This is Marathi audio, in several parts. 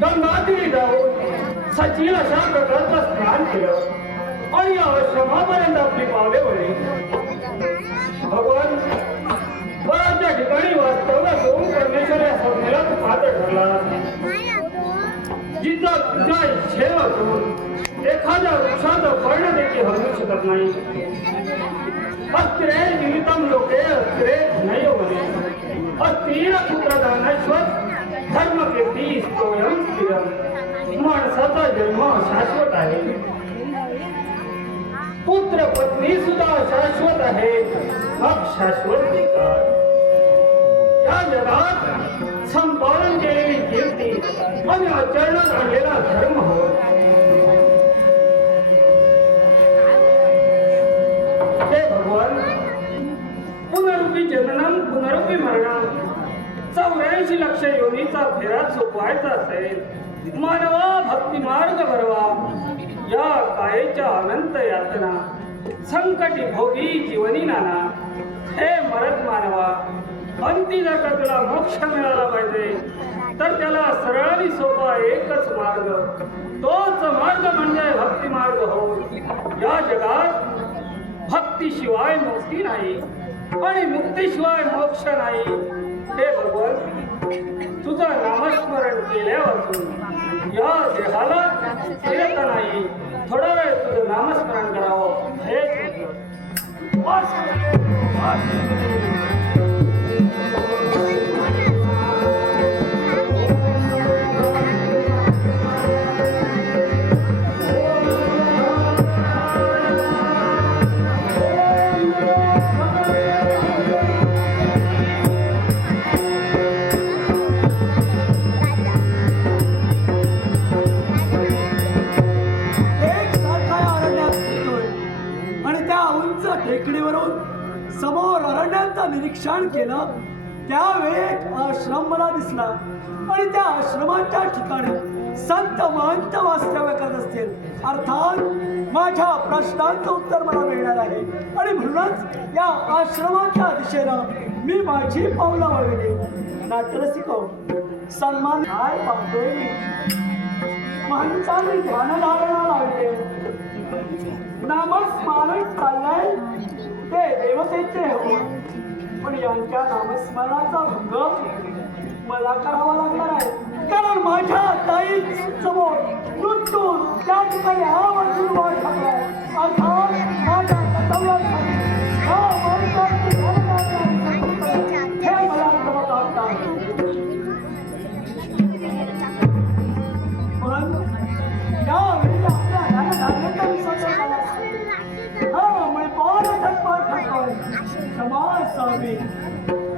कठीण करून घेतला गंगातीरी जाऊन सचिन अशा प्रकारचं स्नान केलं. आणि या श्रमापर्यंत आपली पावले वळली भगवान वराच्या ठिकाणी वास्तवला जाऊन परमेश्वर या संस्थेला पात्र ठरला जिचा तुझ्या इच्छेवर एखाद्या वृक्षाचं फळ देखील हलवू शकत नाही. अस्त्रे निमित्तम लोके अस्त्रे नाही वने अस्त्रीर पुत्रदानेश्वर धर्म कीर्ती स्वयं माणसाचा जन्म शाश्वत आहे पुत्र पत्नी सुद्धा शाश्वत आहे मग शाश्वत या जगात संपादन केलेली कीर्ती आणि आचरणात आणलेला धर्म हो हे भगवान पुनरुपी जननम पुनरुपी मरणम. चौऱ्याऐंशी लक्ष योनीचा फेरा सोपवायचा असेल मानवा भक्ती मार्ग भरवा. या कायेच्या अनंत यातना संकटी भोगी जीवनी नाना. हे मरत मानवा अंती जर का तुला मोक्ष मिळाला पाहिजे. तर त्याला सरळ आणि सोपा एकच मार्ग तोच मार्ग म्हणजे भक्ती मार्ग हो. या जगात भक्तीशिवाय मुक्ती नाही आणि मुक्तीशिवाय मोक्ष नाही. हे भगवान तुझं नामस्मरण केल्यापासून या देहाला येत नाही. थोडा वेळ तुझं नामस्मरण करावं. हे टेकडीवरून समोर अरण्याचं निरीक्षण केलं. त्यावेळी एक आश्रम मला दिसला. आणि त्या आश्रमाच्या ठिकाणी संत महंत वास्तव्य करत असतील. अर्थात माझ्या प्रश्नांचं उत्तर मला मिळणार आहे. आणि म्हणूनच या आश्रमाच्या दिशेनं मी माझी पावलं वळविली. नाट्यरसिको सन्मान काय पाहतोय महंतांनी माणसाने ध्यानधारणा ते. हो पण यांच्या नामस्मरणाचा भंग मला करावा लागणार आहे. कारण माझ्या ताई समोर मृत्यू त्या ठिकाणी हा वर्षून वाढ टाकलाय अर्थात माझ्या कर्तव्यासाठी हा माणसाची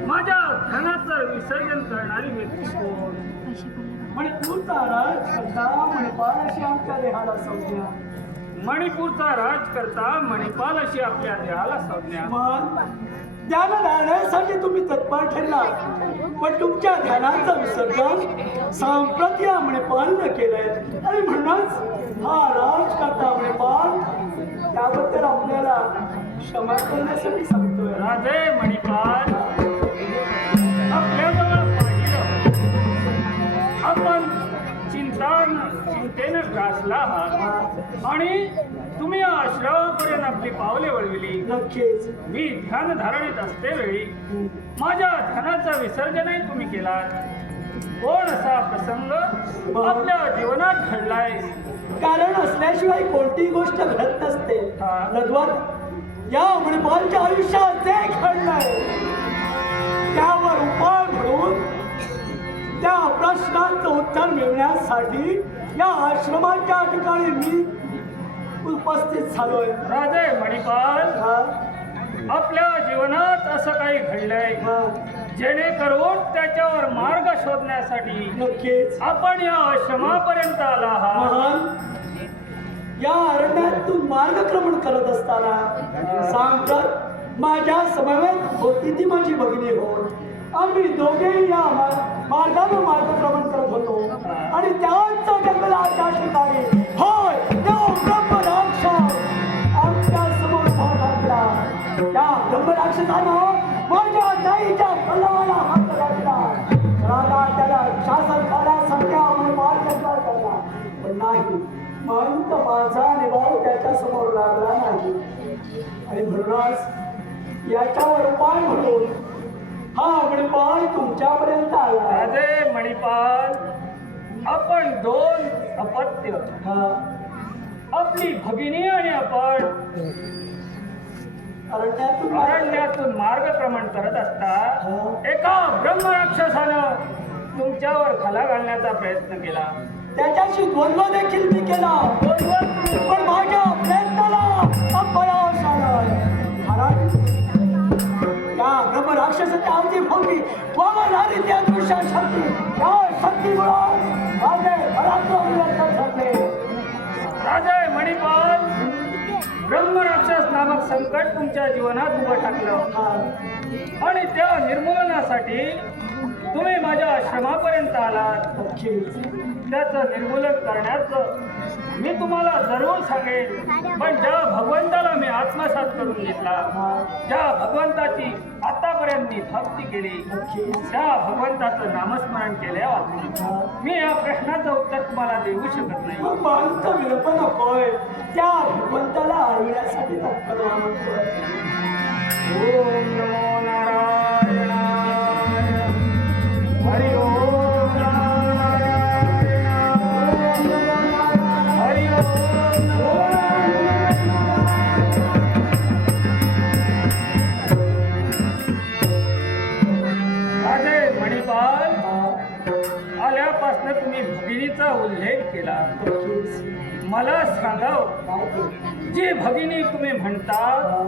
माझ्या धनाचं विसर्जन करणारी व्यक्ती कोण? म्हणे तूच राज करता म्हणपाल अशी आमच्या देहाला संज्ञा. मणिपूरचा राजकर्ता मणिपाल अशी आपल्या देहाला संज्ञा. मग? ध्यान धारण्यासाठी तुम्ही तत्पर ठरला पण तुमच्या ध्यानाचं विसर्जन सांप्रत या मणिपालनं केलंय. आणि म्हणूनच हा राजकर्ता मणिपाल त्याबद्दल आपल्याला क्षमा करण्यासाठी राजे मणिपाल आपल्याजवळ पाहिलं. आपण चिंता चिंतेनं ग्रासला आहात. आणि तुम्ही आश्रमापर्यंत आपली पावले वळविली. नक्कीच. मी ध्यान धारणेत असते वेळी माझ्या ध्यानाचं विसर्जनही तुम्ही केलात. कोण असा प्रसंग आपल्या जीवनात घडलाय? कारण असल्याशिवाय कोणतीही गोष्ट घडत नसते. या मणिपालच्या आयुष्यात जे घडलंय त्यावर उपाय म्हणून त्या प्रश्नांचं उत्तर मिळण्यासाठी या आश्रमाच्या ठिकाणी मी उपस्थित झालोय. राजे मणिपाल हा, आपल्या जीवनात असं काही घडलंय? जेणेकरून त्याच्यावर मार्ग शोधण्यासाठी नक्कीच. आपण या आश्रमापर्यंत आला आहात. महान या अरण्यातून मार्गक्रमण करत असताना सांगतात माझ्या समवेत होती ती माझी भगिनी हो आम्ही दोघेही या मार्गावर मार्गक्रमण करत होतो. आणि त्याच जंगलाच्या ठिकाणी. होय तो ब्रह्मराक्षस आमच्यासमोर भाग घातला त्या ब्रह्मराक्षसानं आणि म्हणूनच याच्यावर उपाय म्हणून हा मणिपाल तुमच्यापर्यंत आला. राजे मणिपाल आपण दोन अपत्य आपली भगिनी आणि आपण अरण्यातून अरण्यातून मार्गक्रमण करत असता एका ब्रह्मराक्षसानं तुमच्यावर खला घालण्याचा प्रयत्न केला. त्याच्याशी द्वंद्व देखील मी केला. पण माझ्या ब्रह्म राक्षसाच्या अवधी भोवती. वामनारी त्या दृश्य शक्ती. त्या शक्तीमुळं माझे पराक्रम ठरले राजे मणिपाल. ब्रह्मराक्षस नामक संकट तुमच्या जीवनात उभं टाकलं आणि त्या निर्मूलनासाठी तुम्ही माझ्या आश्रमापर्यंत आलात. त्याचं निर्मूलन करण्याचं मी तुम्हाला जरूर सांगेन. पण ज्या भगवंताला मी आत्मसात करून घेतला ज्या भगवंताची आतापर्यंत मी भक्ती केली. त्या भगवंताचं नामस्मरण केल्यावर मी या प्रश्नाचं उत्तर तुम्हाला देऊ शकत नाही. माणूस विलप नकोय त्या भगवंताला हरविण्यासाठी केला. मला सांगाव. जी भगिनी तुम्ही म्हणता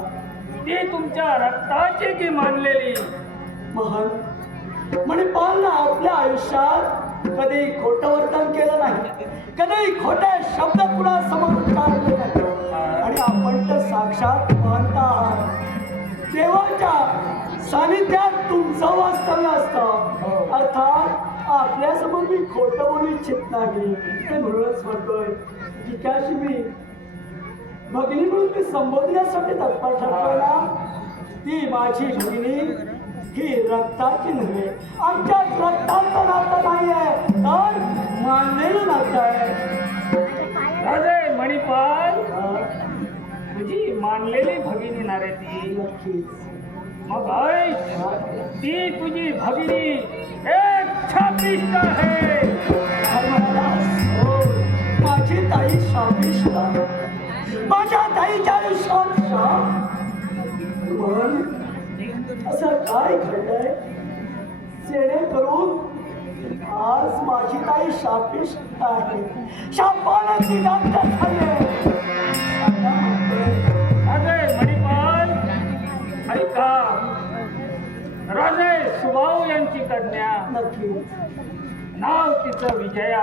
ती तुमच्या रक्ताची की मानलेली? महान. मणिपालनं आपल्या आयुष्यात कधी खोटं वर्तन केलं नाही. कधी खोटे शब्द पुन्हा समोर नाही. आणि आपण तर साक्षात आहात. देवाच्या सानिध्यात तुमचं वास्तव्य असतं. अर्थात आपल्यासमोर मी खोटं बोलू इच्छित नाही. ते म्हणूनच म्हणतोय. तिच्याशी मी भगिनी म्हणून मी संबोधण्यासाठी तत्पर ठरतोय ना ती माझी भगिनी. ही रक्ताची नव्हे. आमच्या रक्ताचं नातं नाही आहे तर मानलेलं नातं आहे. राजे मणिपाल. हा, तुझी मानलेली भगिनी ना रे ती. नक्कीच. मग ऐक ती तुझी भगिनी. एक छापिष्ट आहे माझी ताई शापिष्ट माझ्या ताईच्या आयुष्यात पण असं काय घडलंय? जेणेकरून आज माझी ताई शापिष्ट आहे शापानं ती झाले। आता मणिपाल ऐका. राजे सुभाऊ यांची कन्या. नक्की नाव तिचं विजया.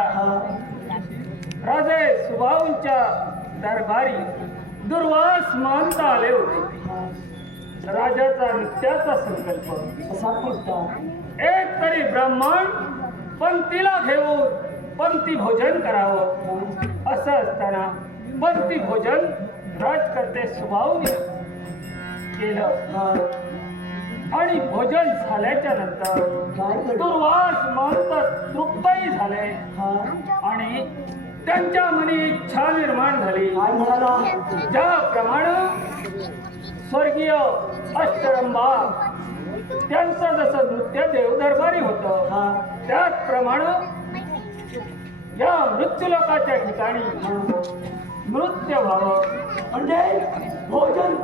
राजे सुभाऊंच्या दरबारी दुर्वास महंत आले होते. राजाचा नित्याचा संकल्प. असा मुद्दा एक तरी ब्राह्मण पंक्तीला घेऊन पंक्ती भोजन करावं. असं असताना पंक्ती भोजन राजकर्ते स्वभाव केलं. आणि भोजन झाल्याच्यानंतर दुर्वास महंत तृप्तही झाले. आणि त्यांच्या मनी इच्छा निर्माण झाली. ज्याप्रमाणे स्वर्गीय अष्टरंबा त्यांचं जसं नृत्य देवदरबारी होतं त्याचप्रमाणे या मृत्यूलोकाच्या ठिकाणी नृत्य व्हावं. म्हणजे भोजन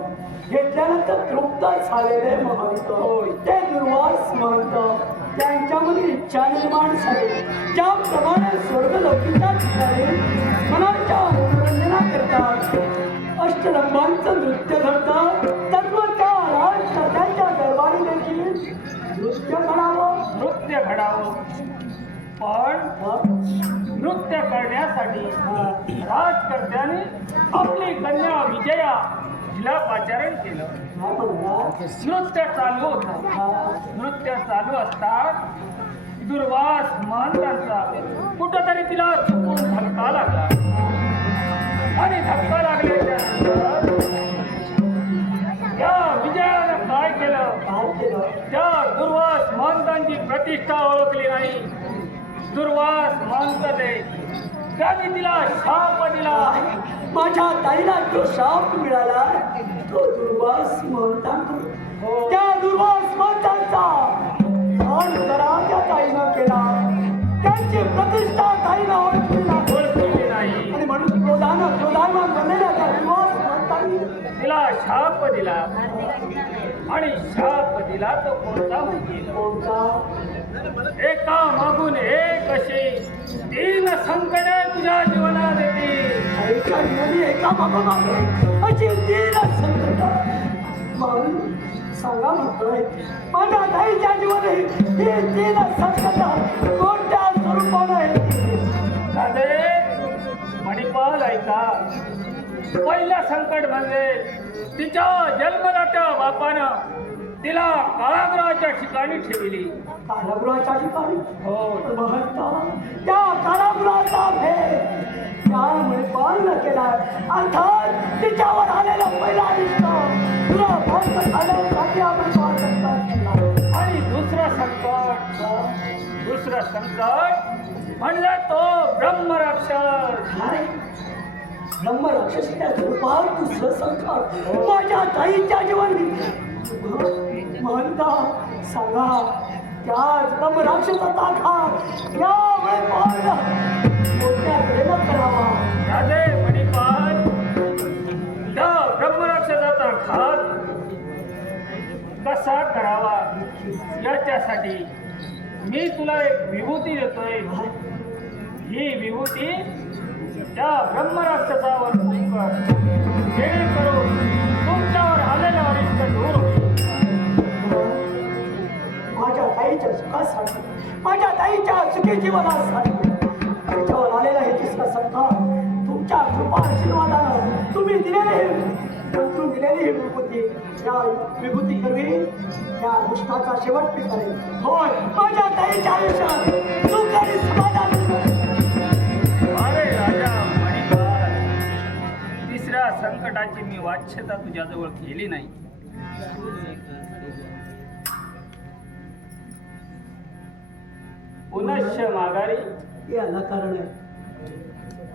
घेतल्यानंतर तृप्त झालेले महंत. ते दुर्वास महंत त्यांच्यामध्ये इच्छा निर्माण झाली. ज्याप्रमाणे स्वर्गलोकीच्या ठिकाणी मनाच्या मनोरंजना करतात अष्टरंभांचं नृत्य घडतं तत्व त्या राजकर्त्यांच्या दरबारी देखील नृत्य घडावं. नृत्य घडावं. पण नृत्य करण्यासाठी हा, राजकर्त्याने आपली कन्या विजया हिला पाचारण केलं. नृत्य चालू होत. नृत्य चालू असतात दुर्वास महंतांचा कुठंतरी तिला चुकून धक्का लागला. आणि धक्का लागल्याच्या त्या विजयानं काय केलं? केलं त्या दुर्वास मानतांची प्रतिष्ठा ओळखली नाही. दुर्वास मांतले त्यांनी तिला शाप दिला. माझ्या ताईला जो शाप मिळाला तो दुर्वास म्हणतात हो. त्या दुर्वास म्हणतांचा मान करा त्या ताईनं केला. त्यांची प्रतिष्ठा ताईनं ओळखली नाही. आणि म्हणून क्रोधानं क्रोधायमान बनलेल्या त्या दुर्वास म्हणतांनी तिला शाप दिला. आणि शाप दिला तो कोणता माहिती कोणता? एका मागून एक अशी तीन संकटे तुझ्या जीवनात येतील आईच्या जीवनी एका अशी तीन संकट. मग सांगा म्हटलंय. माझ्या ताईच्या जीवनी ही तीन संकट कोणत्या स्वरूपानं येतील राधे मणिपाल ऐका. पहिलं संकट म्हणजे तिच्या जन्मदात्या बापानं तिला कारागृहाच्या ठिकाणी ठेवली. कारागृहाच्या ठिकाणी हो. महत्ता त्या कारागृहाचा भेद त्यामुळे पालन केला. अर्थात तिच्यावर आलेलं पहिला दिसत तुला भक्त झाल्यासाठी आपण पाहत आणि दुसरं संकट. दुसरं संकट म्हणलं तो ब्रह्मराक्षस ब्रह्म राक्षसीच्या स्वरूपात दुसरं संकट. माझ्या ताईच्या जीवनी. म्हणता सांगा त्याच ब्रह्म राक्षसाचा घात यामुळे पाहिलं मोठ्या प्रेम करावा. राधे मणिपाल त्या ब्रह्मराक्षसाचा घात कसा करावा? याच्यासाठी मी तुला एक विभूती देतोय. ही विभूती त्या ब्रह्मराक्षसावर कर जेणेकरून तुमच्यावर आलेला अरिष्ट दूर होईल. माझ्या ताईच्या सुखासाठी माझ्या ताईच्या सुखी जीवनासाठी. त्याच्यावर आलेला हे तिसरा सत्ता तुमच्या कृपा आशीर्वादानं तुम्ही दिलेले हे दिलेली ही विभूती या विभूती करवी या दुष्टाचा शेवट मी करेल होय माझ्या ताईच्या आयुष्यात सुख आणि समाधान अरे राजा तिसऱ्या संकटाची मी वाच्यता तुझ्याजवळ केली नाही. पुनश्च माघारी। याला कारण आहे.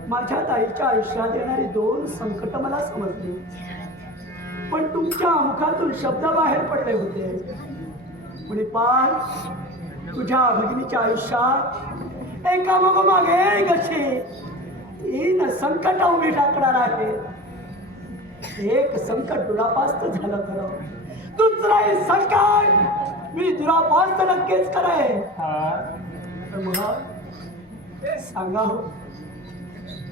माझ्या ताईच्या आयुष्यात येणारी दोन संकट मला समजली. पण तुमच्या मुखातून शब्द बाहेर पडले होते. पुढे पाल तुझ्या भगिनीच्या आयुष्यात एका मागोमाग एक अशी तीन संकट उभी टाकणार आहे. एक संकट दुरापास्त झालं खरं. दुसरं संकट मी दुरापास्त नक्कीच करेन. हा. तर मग सांगा हो.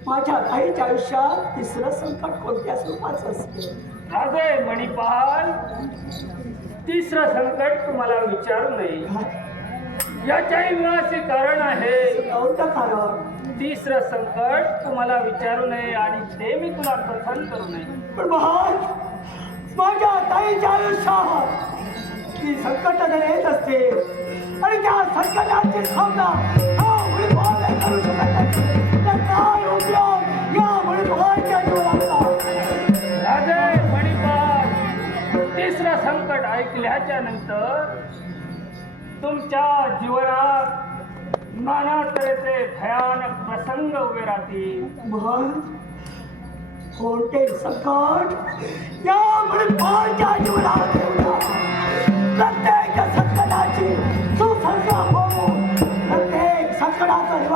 माझ्या ताईच्या आयुष्यात तिसरं संकट कोणत्या स्वरूपाचं असते. राजे मणिपाल तिसरं संकट तुम्हाला विचारू नये. याच्याही मुळाचे कारण आहे. कोणतं कारण? तिसरं संकट तुम्हाला विचारू नये आणि ते मी तुला कथन करू नये. पण महान माझ्या ताईच्या आयुष्यात ती संकट येत असते. आणि त्या संकटाची सामना हा मुळीपाल नाही करू शकत नाही. तर काय उपयोग या मुळीपालच्या जीवनाचा राजे मणिपाल तिसरं संकट ऐकल्याच्या नंतर तुमच्या जीवनात नाना तऱ्हेचे भयानक प्रसंग उभे राहतील. कोणते संकट या मुळीपालच्या जीवनात प्रत्येक संकटाची प्रत्येक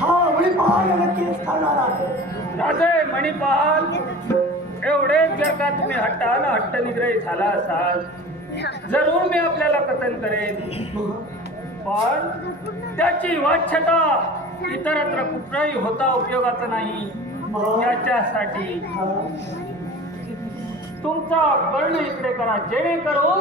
हा मुळीपाल केस करणार आहे राजे मणिपाल एवढे जर का तुम्ही हट्टाला हट्ट निग्रही झाला असाल जरूर मी आपल्याला कथन करेन. पण त्याची वाच्छता इतरत्र कुठलाही होता उपयोगाचा नाही. याच्यासाठी तुमचा कर्ण इकडे करा जेणेकरून